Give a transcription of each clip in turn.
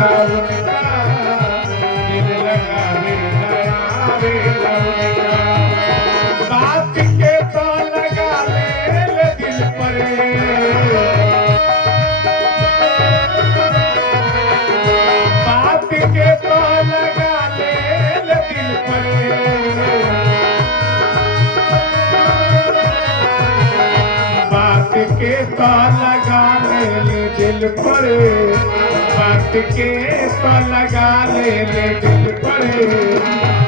उनका, दिल लगावे नया वेला उनका। बात के तो लगा ले दिल पर, बात के तो लगा ले दिल पर, बात के तो लगा ले दिल पर, बात के तो लगा ले दिल पर,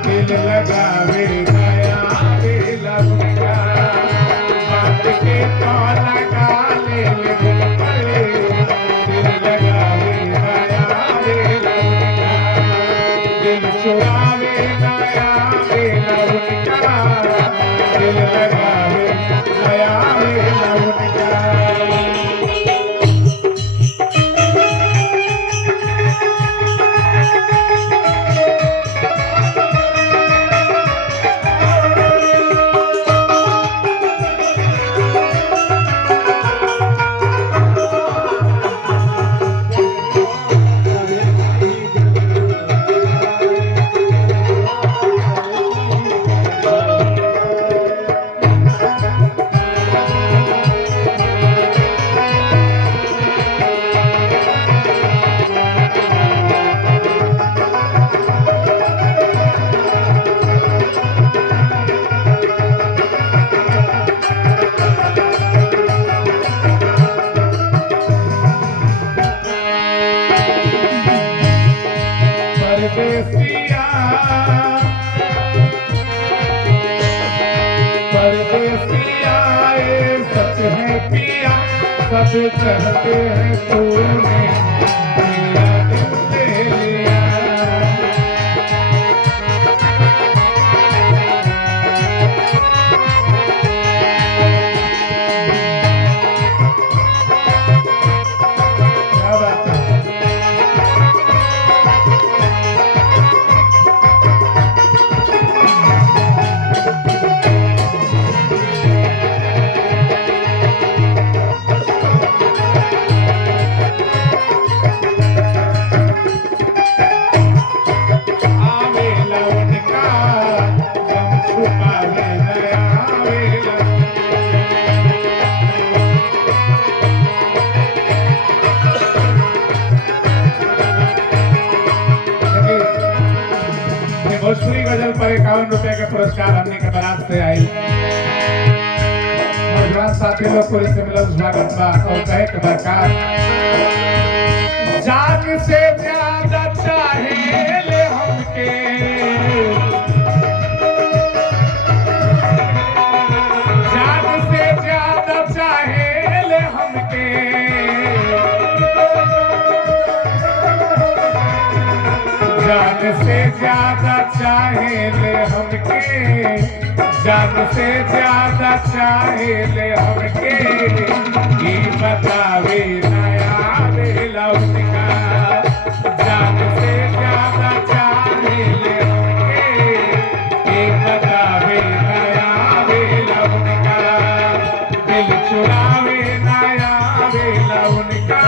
दिल लगावे नया वेला उनका। बात के तो लगा ले दिल पर, दिल लगावे नया वेला उनका। दिल चुरावे नया वेला उनका, दिल लगावे नया वेला उनका। परदेसिया परदेसिया ये सच है पिया, सब कहते हैं तूने दिया दिल दे लिया। क्या बात है? भोजपुरी गजल पर 51 रुपए के पुरस्कार हमने के बारात से आई। नौजवान साथी लोग को इससे मिला स्वागत बा और कहे के बरकार। जान से ज्यादा चाहे ले हमके, जान से ज्यादा चाहे ले हमके, जान से ज्यादा चाहे ले हमके, जान से ज्यादा चाहे ले हमके। ये बतावे नया वेला उनका, जान से ज्यादा चाहे ले हमके। ये बतावे नया वेला उनका, दिल चुरावे नया वेला उनका,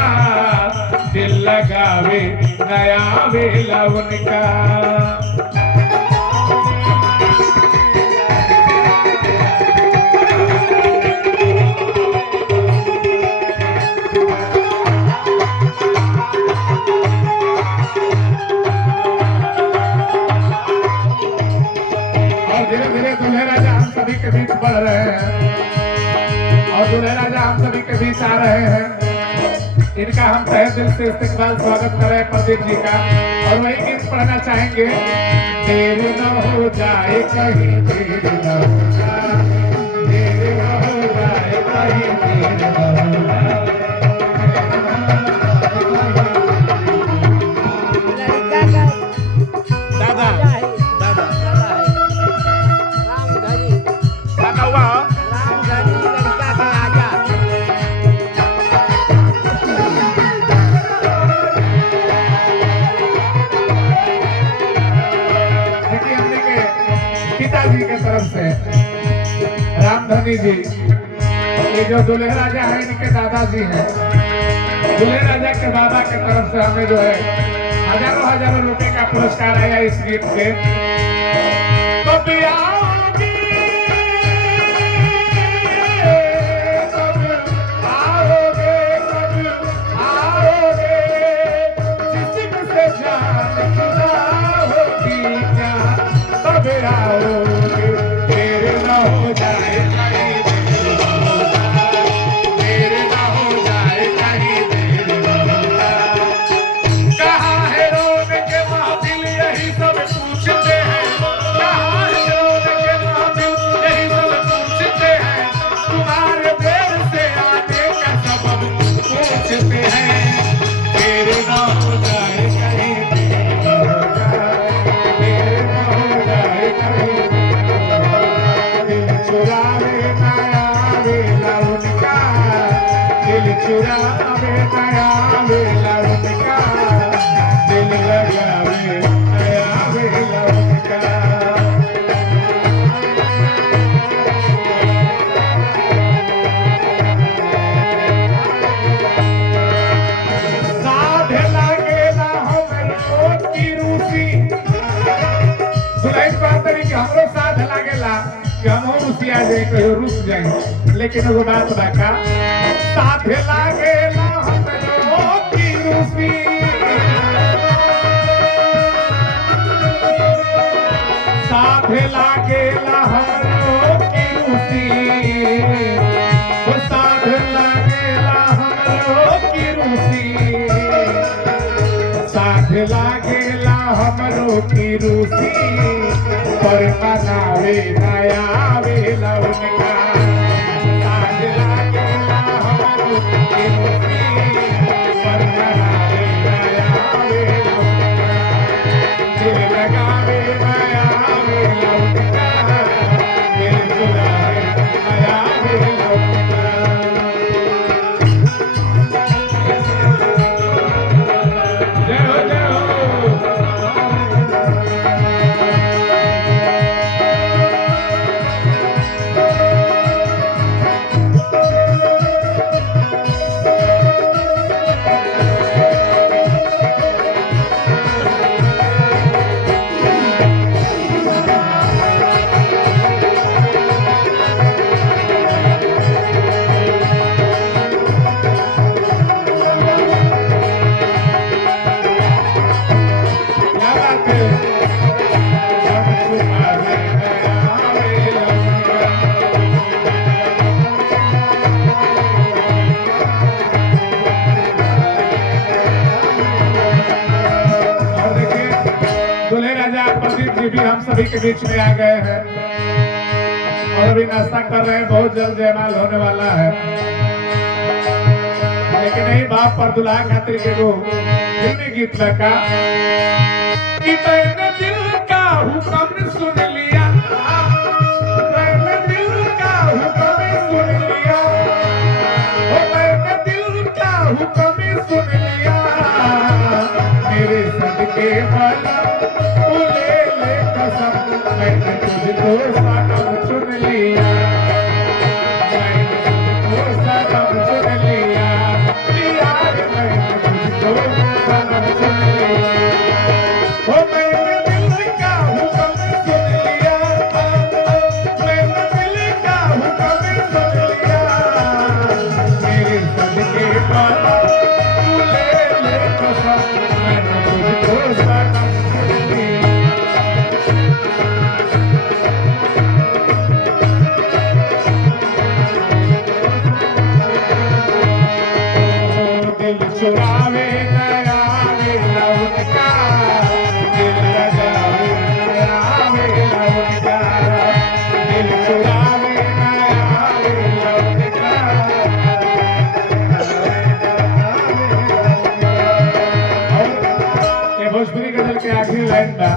दिल लगावे नया वेला उनका। और धीरे धीरे दूल्हे राजा हम सभी के बीच बढ़ रहे हैं, और दूल्हे राजा हम सभी के बीच आ रहे हैं। इनका हम तहे दिल से इस्तकबाल स्वागत कर रहे हैं प्रदीप जी का। और वही गीत पढ़ना चाहेंगे। देर न हो जाए कहीं, देर न हो जाए, देर न हो जाए कहीं, देर न हो जाए। दादा दादा रामधनी दादा हुआ रामधनी लड़का के आजा। देखिए हमने के पिताजी के तरफ से रामधनी जी, ये जो दूल्हे राजा है इनके दादाजी हैं। दूल्हे राजा के दादा के तरफ से हमें जो है हजारों हजारों रुपए का पुरस्कार आया इस गीत के। कब आओगे, कब आओगे, कब आओगे, जिस्म से जान जुदा होगी क्या, कब आओगे, तेरे न हो जाए कहीं देर होगा, तेरे न हो जाए कहीं देर होगा। कहाँ है रोने के महफिल यही सब पूछते हैं, कहाँ है रोने के महफिल यही सब पूछते हैं, तुम्हारे देर से आने का सबब पूछते हैं, तेरे न हो जाए कहीं देर होगा, तेरे न हो जाए कहीं देर होगा। दिल चुरावे नया वेला उनका, दिल चुरावे नया वेला उनका, दिल लगावे नया वेला उनका। साधे लागेला हमरो की रूसी, सुनाई बात है कि हमरो साथ लागेला कि हम रूसिया जाए कहियो रूस जाए, लेकिन एगो बात बा का, साथे लागेला हमरो की रूसी, साथे लागेला हमरो की रूसी, ओ साथे लागेला हमरो की रूसी, साथे लागेला हमरो की रूसी, पर मनावे नया वेला उनका, साथे लागेला हमरो की रूसी, पर मनावे नया वेला उनका, दिल लगावे नया वेला उनका, दिल चुरावे नया वेला उनका। जय हो जय हो। क्या बात है, हम तुम्हारे नया वेला उनका। और देखिए दूल्हे राजा प्रदीप जी भी हम सभी के बीच में आ गए हैं और अभी नाश्ता कर रहे हैं, बहुत जल्द जयमाल होने वाला है, लेकिन नहीं बाप पर दुल्हा खातिर के वो फिल्मी गीत लगा कि मैंने दिल का हुक्म सुन लिया, मैंने दिल का हुक्म सुन लिया, ओ मैंने दिल का हुक्म सुन लिया, मेरे सदके वाला तू ले कसम, मैंने तुझको सनम चुन लिया, मैंने तुझको सनम चुन लिया, लिया रे मैंने तुझको सनम चुन लिया, ओ मैंने दिल का हुक्म सुन लिया, मैंने दिल का हुक्म सुन लिया, मेरे सदके वाला तू ले कसम, मैंने तुझको सनम चुन लिया। दिल चुरावे नया वेला उनका, दिल लगावे नया वेला उनका, दिल चुरावे नया वेला उनका। और ये भोजपुरी गजल के आखिरी लाइन बा,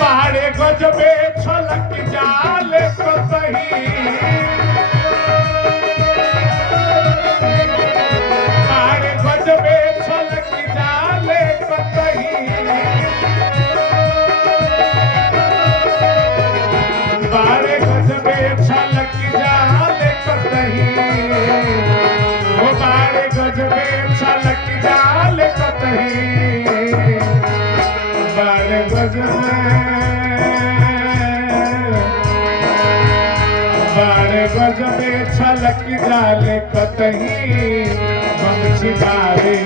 पहाड़े गजबे छलक जाले कतही, पहाड़े गजबे छलक जाले कतही, पहाड़े गजबे छलक जाले कतही, ओ पहाड़े गजबे छलक जाले कतही। कतही बड़ गजब बड़ गजब छलक जाले कतही बम छिपावे